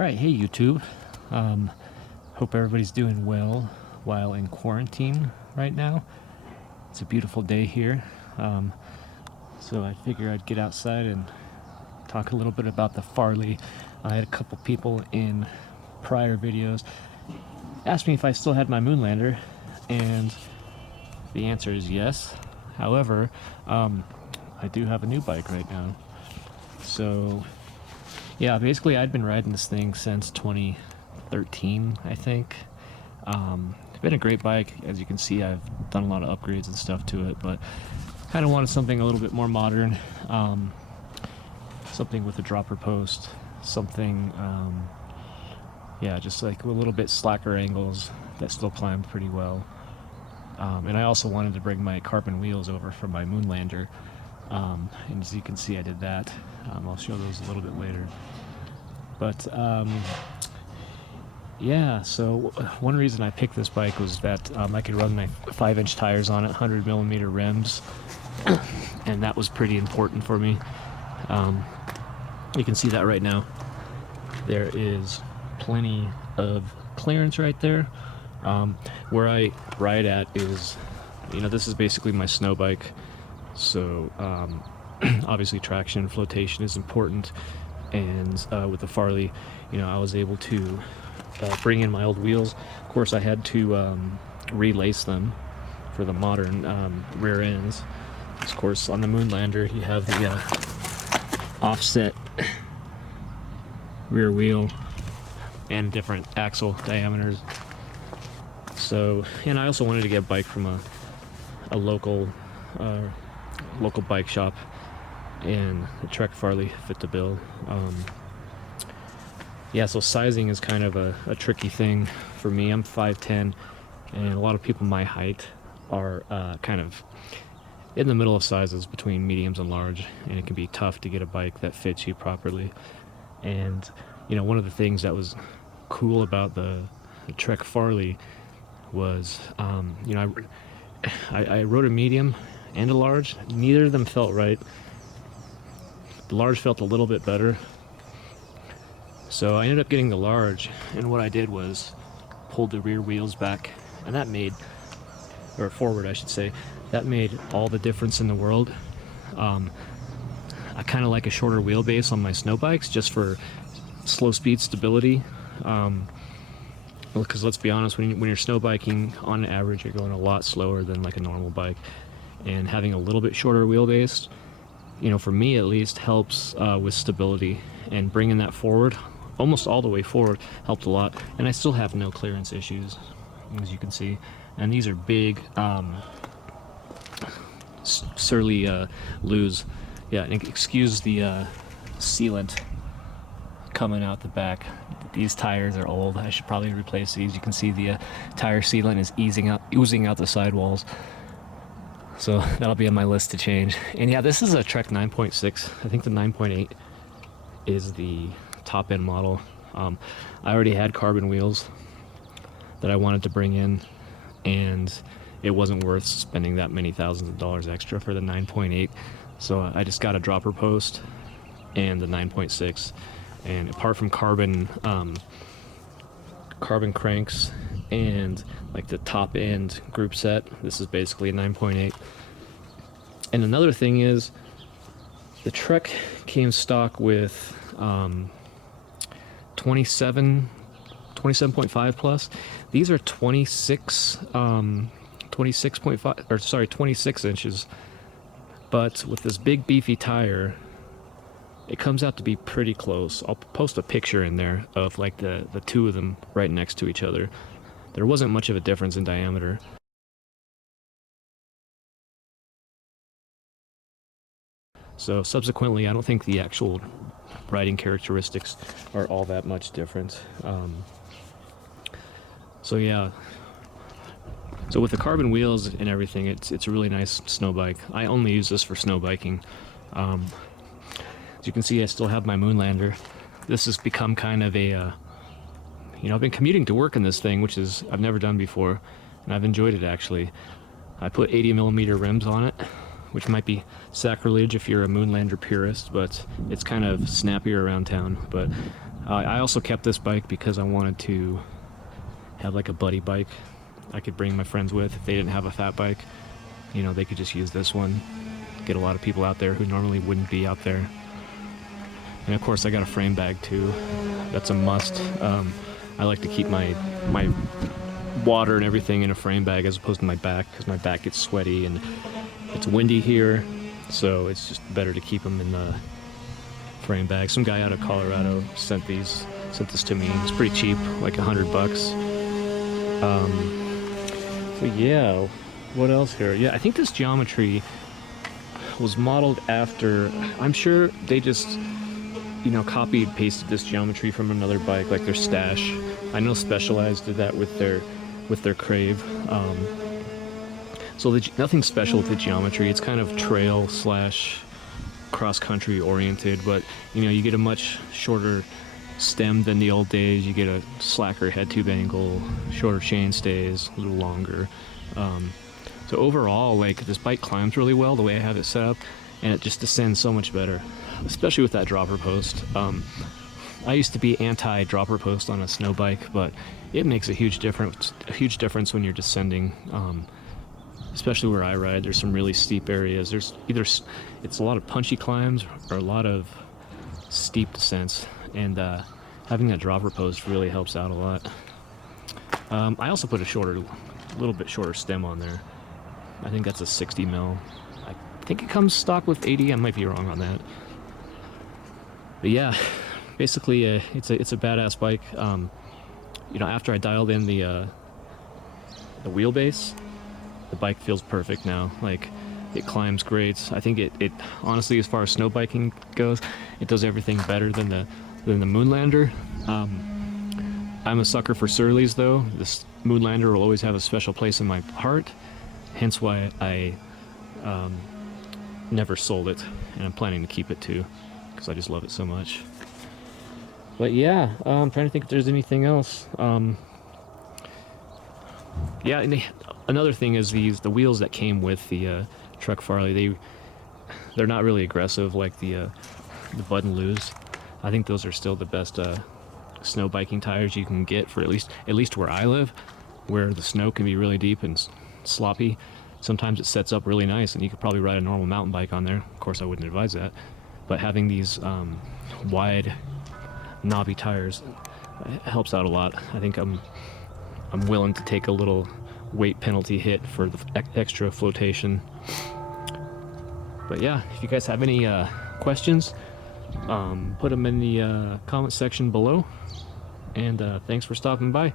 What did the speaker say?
Alright, hey YouTube. Hope everybody's doing well while in quarantine right now. It's a beautiful day here. So I figure I'd get outside and talk a little bit about the Farley. I had a couple people in prior videos ask me if I still had my Moonlander, and the answer is yes. However, I do have a new bike right now. So yeah, basically I'd been riding this thing since 2013, I think. It's been a great bike. As you can see, I've done a lot of upgrades and stuff to it, but kind of wanted something a little bit more modern. Something with a dropper post, something, yeah, just like a little bit slacker angles that still climb pretty well. And I also wanted to bring my carbon wheels over from my Moonlander. And as you can see, I did that. I'll show those a little bit later. But yeah, so one reason I picked this bike was that I could run my 5-inch tires on it, 100mm rims, and that was pretty important for me. You can see that right now. There is plenty of clearance right there. Where I ride at is, this is basically my snow bike. So obviously traction and flotation is important, and with the Farley, I was able to bring in my old wheels. Of course, I had to relace them for the modern rear ends. Of course, on the Moonlander you have the offset rear wheel and different axle diameters. So, and I also wanted to get a bike from a local bike shop, and the Trek Farley fit the bill. Yeah, so sizing is kind of a tricky thing for me. I'm 5'10", and a lot of people my height are kind of in the middle of sizes between mediums and large, and it can be tough to get a bike that fits you properly. And one of the things that was cool about the Trek Farley was, I rode a medium and a large. Neither of them felt right. The large felt a little bit better, so I ended up getting the large, and what I did was pulled the rear wheels back, and that made, or forward I should say, that made all the difference in the world. I kind of like a shorter wheelbase on my snow bikes just for slow speed stability, because let's be honest, when you're snow biking, on average you're going a lot slower than like a normal bike, and having a little bit shorter wheelbase, for me at least, helps with stability, and bringing that forward, almost all the way forward, helped a lot. And I still have no clearance issues, as you can see. And these are big surly lues. Yeah, and excuse the sealant coming out the back. These tires are old. I should probably replace these. You can see the tire sealant is oozing out the sidewalls. So that'll be on my list to change. And yeah, this is a Trek 9.6. I think the 9.8 is the top end model. I already had carbon wheels that I wanted to bring in, and it wasn't worth spending that many thousands of dollars extra for the 9.8. So I just got a dropper post and the 9.6. And apart from carbon cranks and like the top end group set, this is basically a 9.8. And another thing is, the Trek came stock with 27.5 plus. These are 26 inches, but with this big beefy tire, it comes out to be pretty close. I'll post a picture in there of like the two of them right next to each other. There wasn't much of a difference in diameter. So subsequently, I don't think the actual riding characteristics are all that much different. So yeah. So with the carbon wheels and everything, it's a really nice snow bike. I only use this for snow biking. As you can see, I still have my Moonlander. This has become kind of a, I've been commuting to work in this thing, which is I've never done before, and I've enjoyed it actually. I put 80mm rims on it, which might be sacrilege if you're a Moonlander purist, but it's kind of snappier around town. But I also kept this bike because I wanted to have like a buddy bike I could bring my friends with. If they didn't have a fat bike, you know, they could just use this one. Get a lot of people out there who normally wouldn't be out there. And of course I got a frame bag too. That's a must. I like to keep my water and everything in a frame bag as opposed to my back, because my back gets sweaty and it's windy here, so it's just better to keep them in the frame bag. Some guy out of Colorado sent this to me. It's pretty cheap, like $100. So yeah, what else here? Yeah, I think this geometry was modeled after, I'm sure they just, you know, copied pasted this geometry from another bike, like their Stash. I know Specialized did that with their Crave. So nothing special with the geometry. It's kind of trail / cross-country oriented, but you know, you get a much shorter stem than the old days. You get a slacker head tube angle, shorter chain stays, a little longer. So overall, like, this bike climbs really well the way I have it set up, and it just descends so much better, especially with that dropper post. I used to be anti-dropper post on a snow bike, but it makes a huge difference when you're descending. Especially where I ride, there's some really steep areas. It's a lot of punchy climbs or a lot of steep descents, and having that dropper post really helps out a lot. I also put a little bit shorter stem on there. I think that's a 60 mil. I think it comes stock with 80. I might be wrong on that. But yeah, basically, it's a badass bike. You know, after I dialed in the wheelbase, the bike feels perfect now. Like, it climbs great. I think it honestly, as far as snow biking goes, it does everything better than the Moonlander. I'm a sucker for Surleys though. This Moonlander will always have a special place in my heart, hence why I never sold it, and I'm planning to keep it too, because I just love it so much. But yeah, I'm trying to think if there's anything else. Yeah, and another thing is the wheels that came with the truck Farley. They're not really aggressive like the Bud and Lose. I think those are still the best snow biking tires you can get for at least where I live, where the snow can be really deep and sloppy. Sometimes it sets up really nice, and you could probably ride a normal mountain bike on there. Of course, I wouldn't advise that, but having these wide, knobby tires helps out a lot. I think I'm willing to take a little weight penalty hit for the extra flotation. But yeah, if you guys have any questions, put them in the comment section below. And thanks for stopping by.